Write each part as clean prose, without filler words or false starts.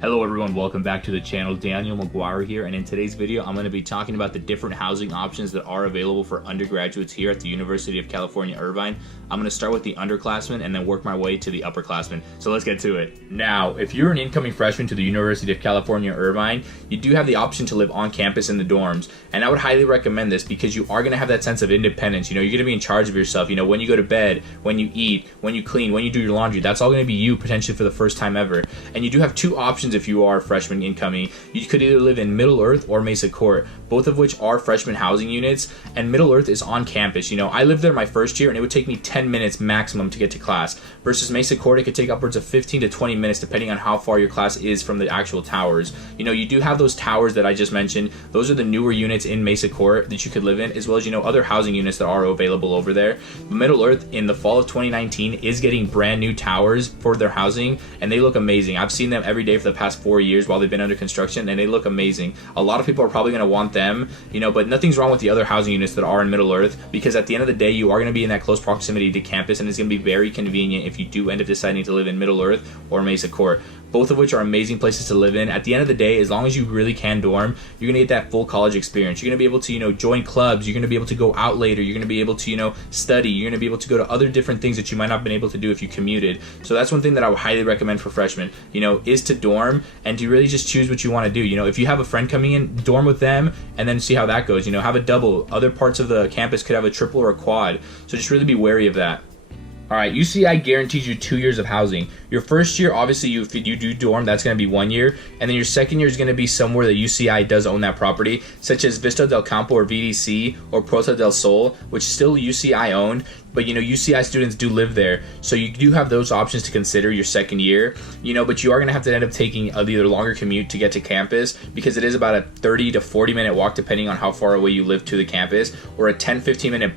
Hello everyone, welcome back to the channel. Daniel McGuire here, and in today's video I'm going to be talking about the different housing options that are available for undergraduates here at the University of California, Irvine. I'm going to start with the underclassmen and then work my way to the upperclassmen. So let's get to it. Now, if you're an incoming freshman to the University of California, Irvine, you do have the option to live on campus in the dorms, and I would highly recommend this because you are going to have that sense of independence. You're going to be in charge of yourself. When you go to bed, when you eat, when you clean, when you do your laundry, that's all going to be you potentially for the first time ever. And you do have two options if you are a freshman incoming. You could either live in Middle Earth or Mesa Court, both of which are freshman housing units, and Middle Earth is on campus. I lived there my first year and it would take me 10 minutes maximum to get to class, versus Mesa Court it could take upwards of 15 to 20 minutes depending on how far your class is from the actual towers. You do have those towers that I just mentioned. Those are the newer units in Mesa Court that you could live in, as well as other housing units that are available over there. Middle Earth in the fall of 2019 is getting brand new towers for their housing, and they look amazing. I've seen them every day for the past 4 years while they've been under construction, and they look amazing. A lot of people are probably going to want them, but nothing's wrong with the other housing units that are in Middle Earth, because at the end of the day you are going to be in that close proximity to campus, and it's going to be very convenient if you do end up deciding to live in Middle Earth or Mesa Court, both of which are amazing places to live in. At the end of the day, as long as you really can dorm, you're going to get that full college experience. You're going to be able to join clubs, you're going to be able to go out later, you're going to be able to study, you're going to be able to go to other different things that you might not have been able to do if you commuted. So that's one thing that I would highly recommend for freshmen, is to dorm and to really just choose what you want to do. If you have a friend coming in, dorm with them and then see how that goes. Have a double. Other parts of the campus could have a triple or a quad, so just really be wary of that. Alright, UCI guarantees you 2 years of housing. Your first year, obviously, if you do dorm, that's going to be 1 year. And then your second year is going to be somewhere that UCI does own that property, such as Vista del Campo or VDC or Puerto del Sol, which is still UCI owned. But UCI students do live there, so you do have those options to consider your second year. But you are going to have to end up taking a either longer commute to get to campus, because it is about a 30 to 40 minute walk depending on how far away you live to the campus, or a 10-15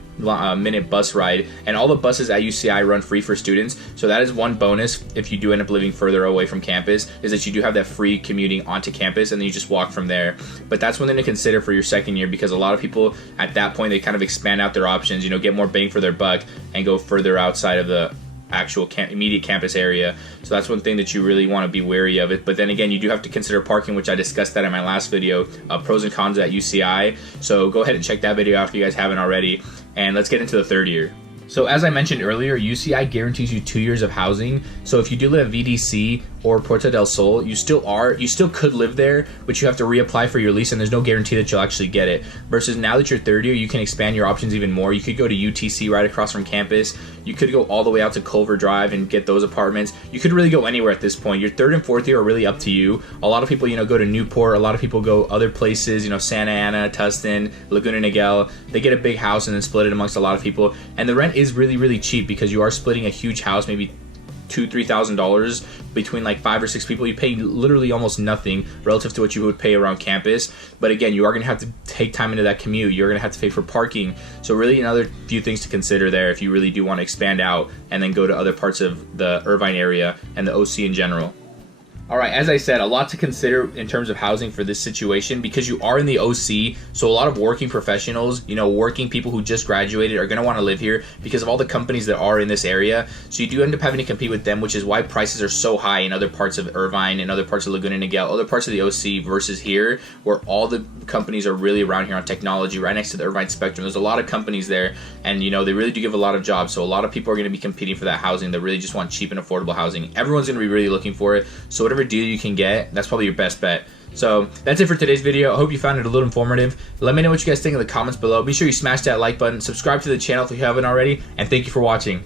minute bus ride. And all the buses at UCI run free for students, so that is one bonus if you do end up living further away from campus, is that you do have that free commuting onto campus and then you just walk from there. But that's one thing to consider for your second year, because a lot of people at that point, they kind of expand out their options, get more bang for their buck and go further outside of the actual immediate campus area. So that's one thing that you really want to be wary of it. But then again, you do have to consider parking, which I discussed that in my last video, pros and cons at UCI. So go ahead and check that video out if you guys haven't already. And let's get into the third year. So as I mentioned earlier, UCI guarantees you 2 years of housing. So if you do live at VDC or Puerto del Sol, you still could live there, but you have to reapply for your lease, and there's no guarantee that you'll actually get it. Versus now that you're third year, you can expand your options even more. You could go to UTC right across from campus. You could go all the way out to Culver Drive and get those apartments. You could really go anywhere at this point. Your third and fourth year are really up to you. A lot of people, go to Newport. A lot of people go other places, Santa Ana, Tustin, Laguna Niguel. They get a big house and then split it amongst a lot of people. And the rent is really, really cheap, because you are splitting a huge house, maybe $2,000-$3,000 between like 5 or 6 people. You pay literally almost nothing relative to what you would pay around campus. But again, you are going to have to take time into that commute. You're going to have to pay for parking. So really another few things to consider there if you really do want to expand out and then go to other parts of the Irvine area and the OC in general. Alright, as I said, a lot to consider in terms of housing for this situation, because you are in the OC, so a lot of working professionals, working people who just graduated are going to want to live here because of all the companies that are in this area. So you do end up having to compete with them, which is why prices are so high in other parts of Irvine and other parts of Laguna Niguel, other parts of the OC versus here, where all the companies are really around here on technology, right next to the Irvine Spectrum. There's a lot of companies there, and they really do give a lot of jobs. So a lot of people are going to be competing for that housing that really just want cheap and affordable housing. Everyone's going to be really looking for it. So whatever deal you can get, that's probably your best bet. So that's it for today's video. I hope you found it a little informative. Let me know what you guys think in the comments below. Be sure you smash that like button, subscribe to the channel if you haven't already, and thank you for watching.